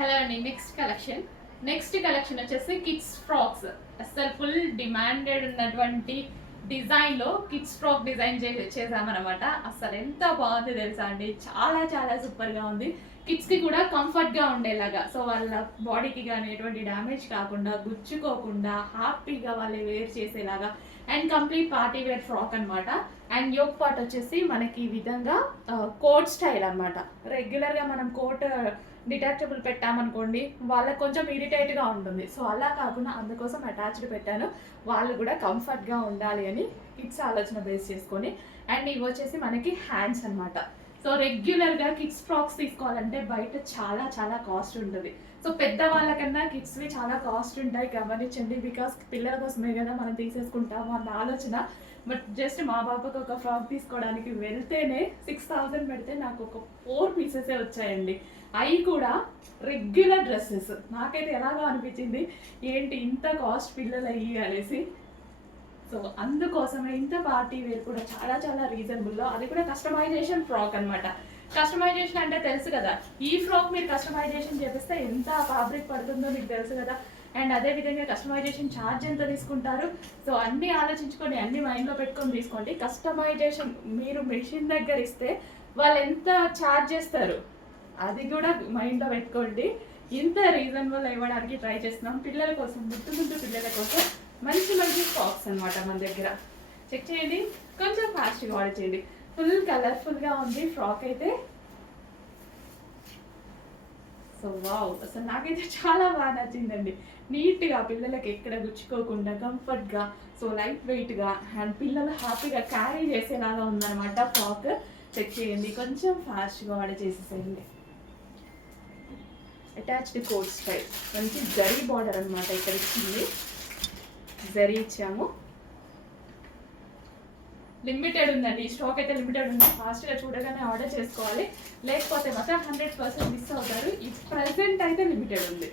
Hello అండి. Next collection వచ్చేసి kids frocks. అసలు ఫుల్ డిమాండెడ్ ఉన్నటువంటి డిజైన్లో కిడ్స్ ఫ్రాక్ డిజైన్ చేసామన్నమాట. అసలు ఎంత బాగుంది తెలుసా అండి, చాలా చాలా సూపర్గా ఉంది. కిడ్స్కి కూడా కంఫర్ట్గా ఉండేలాగా, సో వాళ్ళ బాడీకి కానీ ఎటువంటి డ్యామేజ్ కాకుండా, గుచ్చుకోకుండా హ్యాపీగా వాళ్ళు వేర్ చేసేలాగా and complete party wear frock అనమాట. అండ్ యోక్ పార్ట్ వచ్చేసి మనకి ఈ విధంగా కోట్ స్టైల్ అనమాట. రెగ్యులర్గా మనం కోట్ డిటాచబుల్ పెట్టామనుకోండి వాళ్ళకి కొంచెం ఇరిటేట్గా ఉంటుంది, సో అలా కాకుండా అందుకోసం అటాచ్డ్ పెట్టాను. వాళ్ళు కూడా కంఫర్ట్గా ఉండాలి అని కిడ్స్ ఆలోచన బేస్ చేసుకొని. అండ్ ఇవి వచ్చేసి మనకి హ్యాండ్స్ అనమాట. సో రెగ్యులర్గా కిడ్స్ ఫ్రాక్స్ తీసుకోవాలంటే బయట చాలా చాలా కాస్ట్ ఉంటుంది. సో పెద్ద వాళ్ళకన్నా కిడ్స్వి చాలా కాస్ట్ ఉంటాయి, గమనించండి. బికాస్ పిల్లల కోసమే కదా మనం తీసేసుకుంటాము అన్న ఆలోచన. బట్ జస్ట్ మా బాబాకి ఒక ఫ్రాక్ తీసుకోవడానికి వెళ్తేనే 6,000 పెడితే నాకు ఒక 4 పీసెసే వచ్చాయండి. అవి కూడా రెగ్యులర్ డ్రెస్సెస్. నాకైతే ఎలాగో అనిపించింది, ఏంటి ఇంత కాస్ట్ పిల్లలు అయ్యి అనేసి. సో అందుకోసమే ఇంత పార్టీ వేర్ కూడా చాలా చాలా రీజనబుల్లో, అది కూడా కస్టమైజేషన్ ఫ్రాక్ అనమాట. కస్టమైజేషన్ అంటే తెలుసు కదా, ఈ ఫ్రాక్ మీరు కస్టమైజేషన్ చేపిస్తే ఎంత ఫ్యాబ్రిక్ పడుతుందో మీకు తెలుసు కదా. అండ్ అదేవిధంగా కస్టమైజేషన్ ఛార్జ్ ఎంత తీసుకుంటారు, సో అన్నీ ఆలోచించుకొని అన్ని మైండ్లో పెట్టుకొని తీసుకోండి. కస్టమైజేషన్ మీరు మెషిన్ దగ్గర ఇస్తే వాళ్ళు ఎంత ఛార్జ్ చేస్తారు అది కూడా మైండ్లో పెట్టుకోండి. ఇంత రీజనబుల్ ఇవ్వడానికి ట్రై చేస్తున్నాం పిల్లల కోసం, ముద్దు పిల్లల కోసం మంచి మంచి ఫ్రాక్స్ అనమాట మన దగ్గర. చెక్ చేయండి, కొంచెం ఫాస్ట్గా ఆర్డర్ చేయండి. ఫుల్ కలర్ఫుల్గా ఉంది ఫ్రాక్ అయితే. సో వావ్, అసలు నాకైతే చాలా బాగా నచ్చిందండి. నీట్గా పిల్లలకి ఎక్కడ గుచ్చుకోకుండా కంఫర్ట్గా, సో లైట్ వెయిట్గా అండ్ పిల్లలు హ్యాపీగా క్యారీ చేసేలాగా ఉందన్నమాట ఫ్రాక్. చెక్ చేయండి, కొంచెం ఫాస్ట్గా ఆర్డర్ చేసేసేయండి. అటాచ్డ్ కోట్ స్టైల్, మంచి జరీ బార్డర్ అనమాట. ఇక్కడ ఇచ్చింది జరీ ఇచ్చాము. లిమిటెడ్ ఉందండి, ఈ స్టాక్ అయితే లిమిటెడ్ ఉంది. ఫాస్ట్గా చూడగానే ఆర్డర్ చేసుకోవాలి, లేకపోతే మాత్రం 100% మిస్ అవుతారు. ఈ ప్రెసెంట్ అయితే లిమిటెడ్ ఉంది.